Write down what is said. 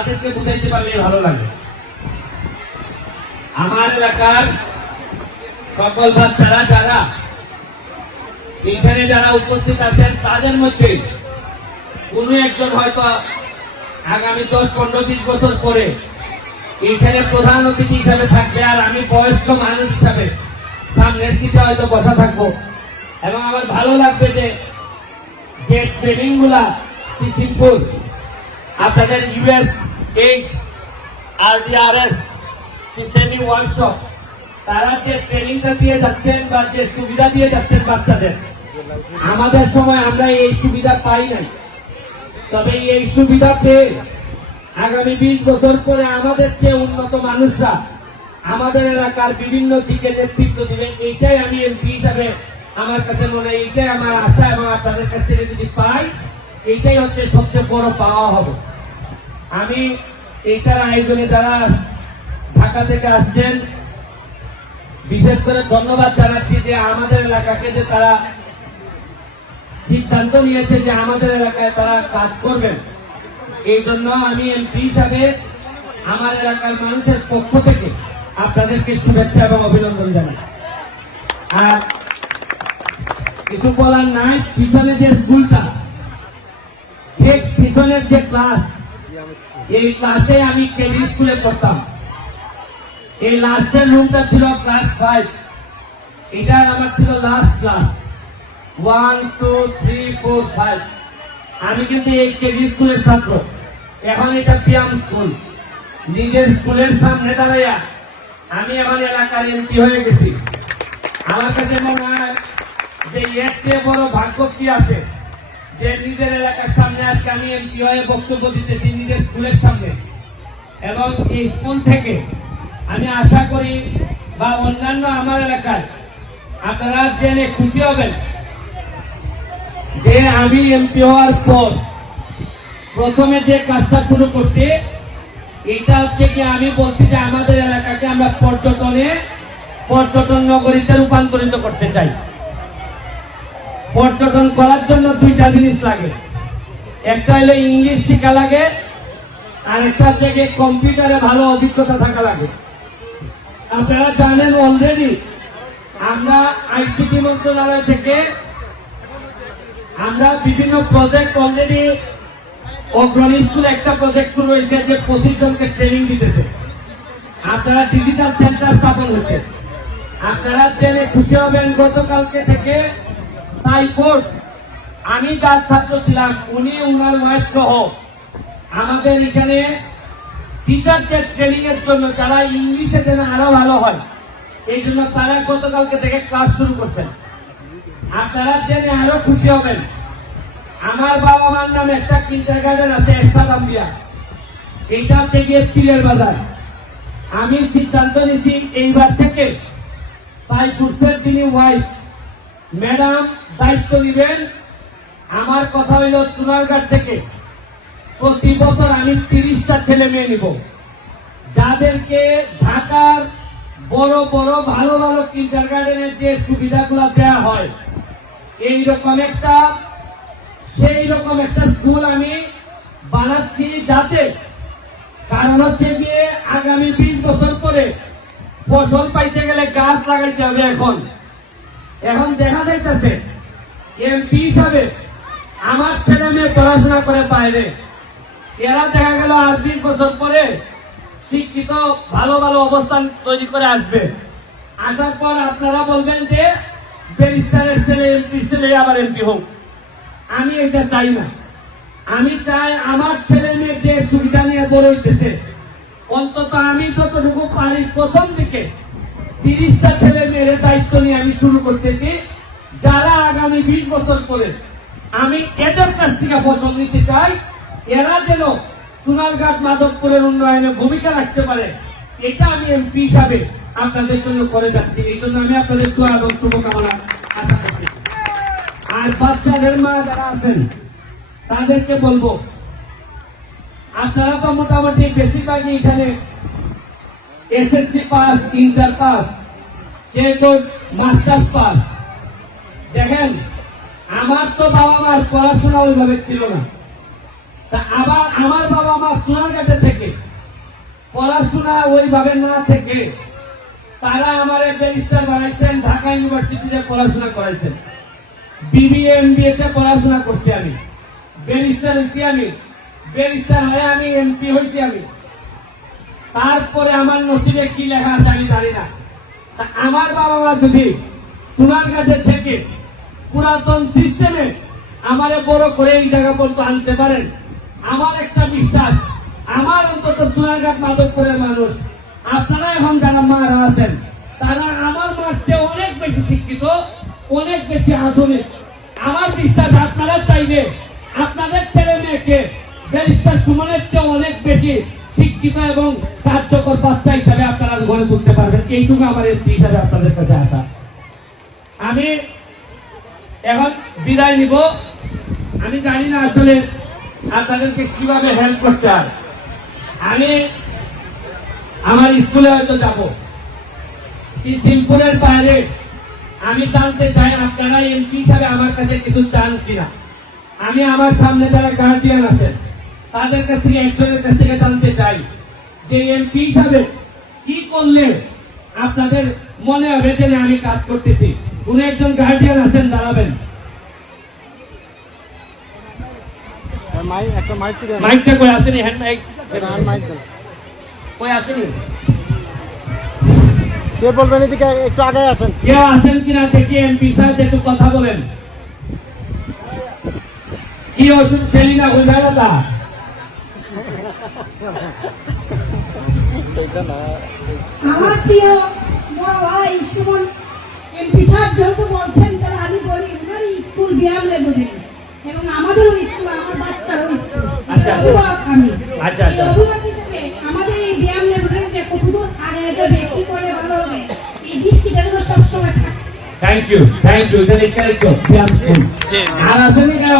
তাদেরকে বুঝাইতে পারলে ভালো লাগে। আমার এলাকার সকল বাচ্চারা যারা এখানে যারা উপস্থিত আছেন তাদের মধ্যে কোনো একজন হয়তো আগামী 10-15-20 বছর পরে এখানে প্রধান অতিথি হিসাবে থাকবে, আর আমি বয়স্ক মানুষ হিসাবে সামনের সিটে হয়তো বসা থাকবো। এবং আমার ভালো লাগবে যে ট্রেনিং গুলা সিম্পল আপনাদের US8 RDRS সিসেমি ওয়ার্কশপ তারা যে ট্রেনিংটা দিয়ে যাচ্ছেন বা যে সুবিধা দিয়ে যাচ্ছেন বাচ্চাদের, আমাদের সময় আমরা এই সুবিধা পাই নাই। তবে এই সুবিধা পেয়ে আগামী 20 বছর পরে আমাদের চেয়ে উন্নত মানুষরা আমাদের এলাকার বিভিন্ন দিকে নেতৃত্ব দিবেন। এইটাই আমি এমপি হিসাবে আমার কাছে মনে হয়, এইটাই আমার আশা। এবং আপনাদের কাছ থেকে যদি পাই, এইটাই হচ্ছে সবচেয়ে বড় পাওয়া হবে। আমি এইটার আয়োজনে যারা ঢাকা থেকে আসছেন বিশেষ করে ধন্যবাদ জানাচ্ছি যে আমাদের এলাকাকে যে তারা সিদ্ধান্ত নিয়েছে যে আমাদের এলাকায় তারা কাজ করবেন। এই জন্য আমি এমপি হিসাবে আমার এলাকার মানুষের পক্ষ থেকে আপনাদেরকে শুভেচ্ছা এবং অভিনন্দন জানাই। আর কিছু বলার নাই, পিছনে যে স্কুলটা, ঠিক পিছনের যে ক্লাস, এই ক্লাসে আমি কেজি স্কুলে পড়তাম। এই লাস্টের রুমটা ছিল ক্লাস 5, এটা আমার ছিল লাস্ট ক্লাস 1 2 3 4 5। আমি কিন্তু এই কেজি স্কুলের ছাত্র, এখন এটা পিএম স্কুল। নিজের স্কুলের সামনে দাঁড়াইয়া আমি আমার এলাকার এমপি হয়ে গেছি। আমার কাছে মনে হয় যে এর চেয়ে বড় ভাগ্য কি আছে যে নিজের এলাকার সামনে আজকে আমি এমপি হয়ে বক্তব্য দিতেছি নিজের স্কুলের সামনে। এবং এই স্কুল থেকে আমি আশা করি বা অন্যান্য আমার এলাকায় আপনারা জেনে খুশি হবেন যে আমি এমপি হওয়ার পর প্রথমে যে কাজটা শুরু করছি এটা হচ্ছে কি, আমি বলছি যে আমাদের এলাকাকে আমরা পর্যটন নগরীতে রূপান্তরিত করতে চাই। পর্যটন করার জন্য দুইটা জিনিস লাগে, একটা হলো ইংলিশ শেখা লাগে, আর একটা হচ্ছে কম্পিউটারে ভালো অভিজ্ঞতা থাকা লাগে। আপনারা জানেন অলরেডি আমরা আইসিটি মন্ত্রণালয় থেকে আমরা বিভিন্ন প্রজেক্ট অলরেডি, অগ্রণী স্কুলে একটা প্রজেক্ট শুরু হয়েছে যে 25 জনকে ট্রেনিং দিতেছে। আপনারা ডিজিটাল সেন্টার স্থাপন হয়েছে। আপনারা জেনে খুশি হবেন গতকালকে থেকে সাইফোর্স, আমি যার ছাত্র ছিলাম উনি উনার ওয়াইফ সহ আমাদের এখানে টিচারদের ট্রেনিং এর জন্য যারা ইংলিশে যেন আরো ভালো হয় এই জন্য তারা গতকালকে থেকে ক্লাস শুরু করছেন। আপনারা জেনে আরো খুশি হবেন, আমার বাবা মার নামে একটা কিন্ডারগার্টেন আছে এরশাদ আম্বিয়া, এইটা থেকে পীরের বাজার। আমি সিদ্ধান্ত নিয়েছি এইবার থেকে সাইফোর্সের যিনি ওয়াইফ ম্যাডাম দায়িত্ব নেবেন। আমার কথা হইল চুনারঘাট থেকে প্রতি বছর আমি 30টা ছেলে মেয়ে নিব, যাদেরকে ঢাকার বড় বড় ভালো ভালো কিন্ডারগার্টেনের যে সুবিধাগুলো দেওয়া হয় সেই রকম একটা স্কুল আমি বানাচ্ছি, যাতে কারণ হচ্ছে গিয়ে আগামী 20 বছর পরে ফসল পাইতে গেলে গাছ লাগাইতে হবে। এখন দেখা যাইতেছে এমপি হিসাবে আমার ছেলে মেয়ে পড়াশোনা করে বাইরে, এরা দেখা গেল আর 20 বছর পরে শিক্ষিত ভালো ভালো অবস্থান তৈরি করে আসবে। আসার পর আপনারা বলবেন যে ব্যারিস্টারের ছেলে এমপির ছেলে আবার এমপি হোক। আমি এটা চাই না। আমি চাই আমার ছেলে মেয়ে যে সুবিধা নিয়ে বড় হইতেছে, অন্তত আমি যতটুকু পারি প্রথম দিকে 30টা ছেলে মেয়ের দায়িত্ব নিয়ে আমি শুরু করতেছি, যারা আগামী 20 বছর পরে আমি এদের কাছ থেকে ফসল নিতে চাই। এরা যেন সোনারঘাট মাধবপুরের উন্নয়নে ভূমিকা রাখতে পারে, এটা আমি এমপি হিসাবে আপনাদের জন্য করে যাচ্ছি। এই জন্য আমি আপনাদের দোয়া এবং শুভকামনা আশা করছি। আর বাচ্চাদের মা যারা আছেন তাদেরকে বলবো, আপনারা তো মোটামুটি বেশিরভাগই এখানে এসএসসি পাস, ইন্টার পাস, কেউ মাস্টার্স পাস। দেখেন আমার তো বাবা মার পড়াশোনা ওইভাবে ছিল না, তা আবার আমার বাবা মা সোনারঘাটে থেকে পড়াশোনা ওইভাবে না থেকে তারা আমার ব্যারিস্টার বানাইছেন, ঢাকা ইউনিভার্সিটিতে পড়াশোনা করাইছেন, বিবিএ এমবিএ তে পড়াশোনা করছি, আমি ব্যারিস্টার হয়েছি, আমি ব্যারিস্টার হয়ে আমি এমপি হয়েছি আমি। তারপরে আমার নসিবে কি লেখা আছে আমি জানি না। তা আমার বাবা মা যদি সোনারঘাটে থেকে পুরাতন সিস্টেমে আমারে বড় করে এই জায়গা পর্যন্ত আনতে পারেন, আমার একটা বিশ্বাস, আমার অন্তত সোনারঘাট মাধবপুরের মানুষ, আপনারা এখন যারা মারা আছেন তারা আমার মার চেয়ে অনেক বেশি শিক্ষিত, অনেক বেশি আধুনিক। আমার বিশ্বাস আপনারা চাইলে আপনাদের ছেলে মেয়েকে ব্যারিস্টার সুমনের চেয়ে অনেক বেশি শিক্ষিত এবং কার্যকর বাচ্চা হিসাবে আপনারা গড়ে তুলতে পারবেন। এইটুকু আমার এমপি হিসাবে আপনাদের কাছে আসা। আমি এখন বিদায় নিব। আমি জানি না আসলে আপনাদেরকে কিভাবে হেল্প করতে হয়। আমি আমার স্কুলে হয়তো যাব, সিম্পুলের বাইরে আমি জানতে চাই আপনারা এমপি হিসাবে আমার কাছে কিছু চান কিনা। আমি আমার সামনে যারা গার্ডিয়ান আছেন তাদের কাছ থেকে, একজনের কাছ থেকে জানতে চাই যে এমপি হিসাবে কি করলে আপনাদের মনে হবে যে আমি কাজ করতেছি। কোন একজন গার্ডিয়ান আছেন, দাঁড়াবেন। মাইকটা কই আসেনি? হ্যান্ড মাইক কই আসেনি? কে বলবেন এদিকে একটু আগে আসেন। কেউ আছেন কিনা দেখি এমপি সাহেব একটু কথা বলেন। কি ওষুধ সেলিনা হয়ে যায় না? আমার প্রিয় বড় ভাই সুমন এমপি সাহেব যেহেতু বলছেন, তাহলে আমি বলি ওনার স্কুল ব্যায়াম লেবুরে এবং আমাদেরও স্কুল, আমার বাচ্চারও স্কুল। আচ্ছা। অভিভাবক আমি। আচ্ছা, আচ্ছা। এই অভিভাবক হিসেবে আমাদের এই ব্যায়াম লেবুরে কতদূর আগে যাবে, কি করে ভালো হবে, এই দৃষ্টিটা যেন সবসময় থাকে। Thank you, thank you. আর আসেনি কেন?